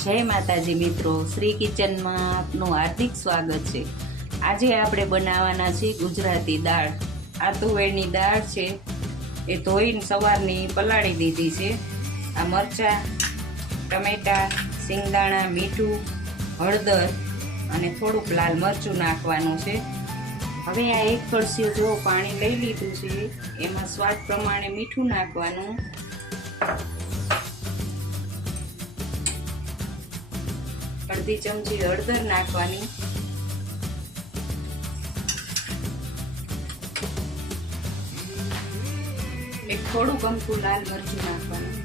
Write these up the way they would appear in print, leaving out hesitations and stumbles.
જય માતાજી મિત્રો, શ્રી કિચનમાં આપનું હાર્દિક સ્વાગત છે। આજે આપણે બનાવવાના છે ગુજરાતી દાળ। આ તુવેરની દાળ છે એ ધોઈને સવારની પલાળી દીધી છે। આ મરચાં, ટમેટા, સિંગદાણા, મીઠું, હળદર અને થોડુંક લાલ મરચું નાખવાનું છે। હવે આ એક કળશી જો પાણી લઈ લીધું છે, એમાં સ્વાદ પ્રમાણે મીઠું નાખવાનું, અડધી ચમચી હળદર નાખવાની, એક થોડું અમથું લાલ મરચું નાખવાનું,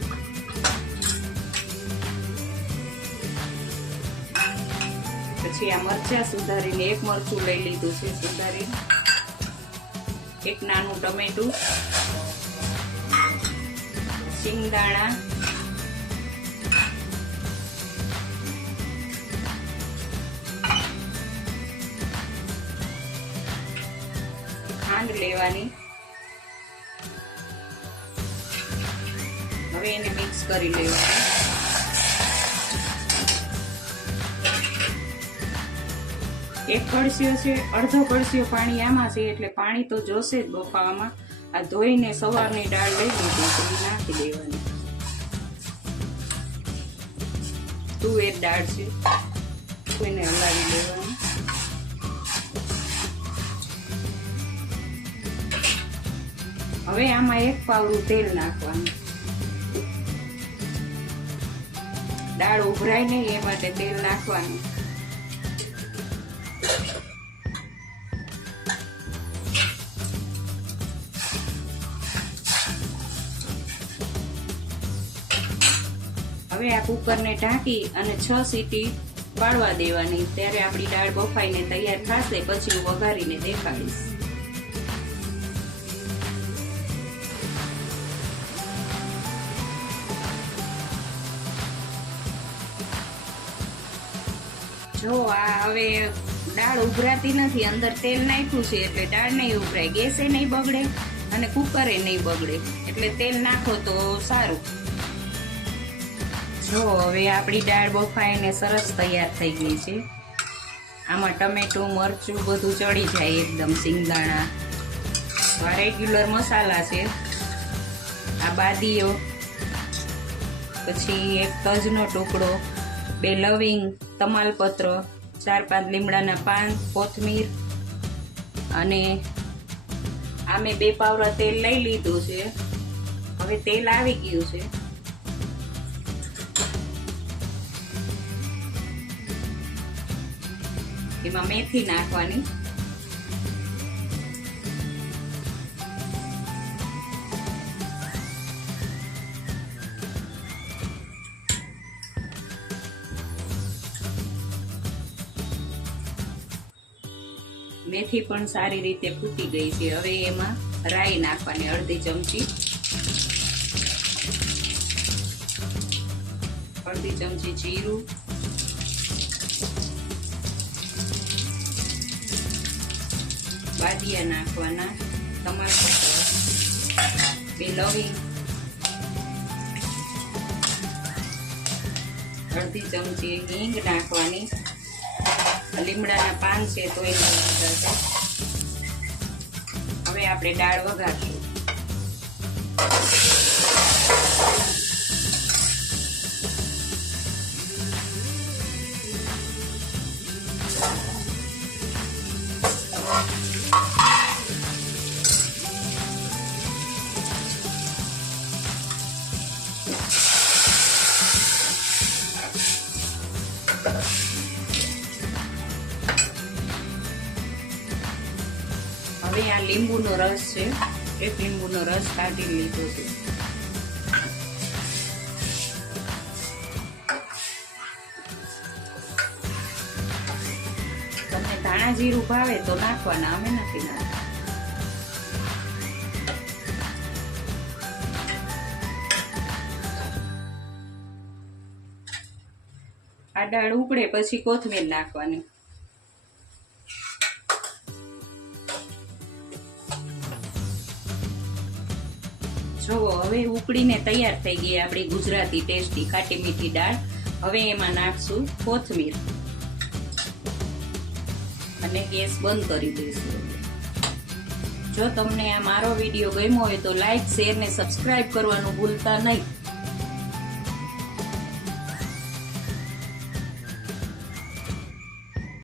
પછી આ મરચાં સુધારીને એક મરચું લઈ લીધું છે સુધારીને, એક નાનું ટમેટું, સિંગદાણા, ખાંડ લેવાની। હવે એને મિક્સ કરી લેવાનું। એક કળશીઓ છે, અડધો કળશીઓ પાણી આમાં છે, એટલે પાણી તો જોશે જ બફાવામાં। આ ધોઈને સવારની દાળ લઈ લીધી છે, નાખી દેવાની। તુવેર દાળ છે, કોઈને હલાવી દેવાની। હવે આમાં એક પાવડું તેલ નાખવાનું। દાળ ઉભરાય નહીં એ માટે તેલ નાખવાનું। હવે આ કુકરને ઢાંકી અને 6 સીટી પાડવા દેવાની। ત્યારે આપણી દાળ બફાઈને તૈયાર થશે, પછી હું વઘારીને દેખાડીશ। જો આ હવે દાળ ઉભરાતી નથી, અંદર તેલ નાખ્યું છે એટલે દાળ નહીં ઉભરાય, ગેસે નહીં બગડે અને કુકરે નહીં બગડે, એટલે તેલ નાખો તો સારું। જો હવે આપણી દાળ બફાઈને સરસ તૈયાર થઈ ગઈ છે। આમાં ટમેટું, મરચું બધું ચડી જાય એકદમ, સિંગદાણા, આ રેગ્યુલર મસાલા છે, આ બાદીઓ, પછી એક તજનો ટુકડો, 2 લવિંગ, તમાલપત્ર, 4-5 લીમડાના પાન, કોથમીર, અને આ મેં 2 પાવડા તેલ લઈ લીધું છે। હવે તેલ આવી ગયું છે, એમાં મેથી નાખવાની, મેથી પણ સારી રીતે ફૂટી ગઈ છે। હવે એમાં રાઈ નાખવાની, અડધી ચમચી, અડધી ચમચી જીરું, બાદિયા નાખવાના, તમાલપત્ર, 2 લવિંગ, અડધી ચમચી હિંગ નાખવાની, લીમડાના પાન છે તો એ હવે આપણે દાળ વઘારશું। હવે આ લીંબુનો રસ છે, એક લીંબુનો રસ કાઢી લીધો છે। તમને ધાણા જીરું ભાવે તો નાખવાના, અમે નથી નાખતા। આ દાળ ઉકળે પછી કોથમીર નાખવાની। જો હવે ઉકળીને તૈયાર થઈ ગઈ આપણી ગુજરાતી ટેસ્ટી ખાટી મીઠી દાળ। હવે એમાં નાખશું કોથમીર અને ગેસ બંધ કરી દઈશું. જો તમને આ મારો વિડીયો ગમ્યો હોય તો લાઈક, શેર ને સબસ્ક્રાઇબ કરવાનું ભૂલતા નહીં.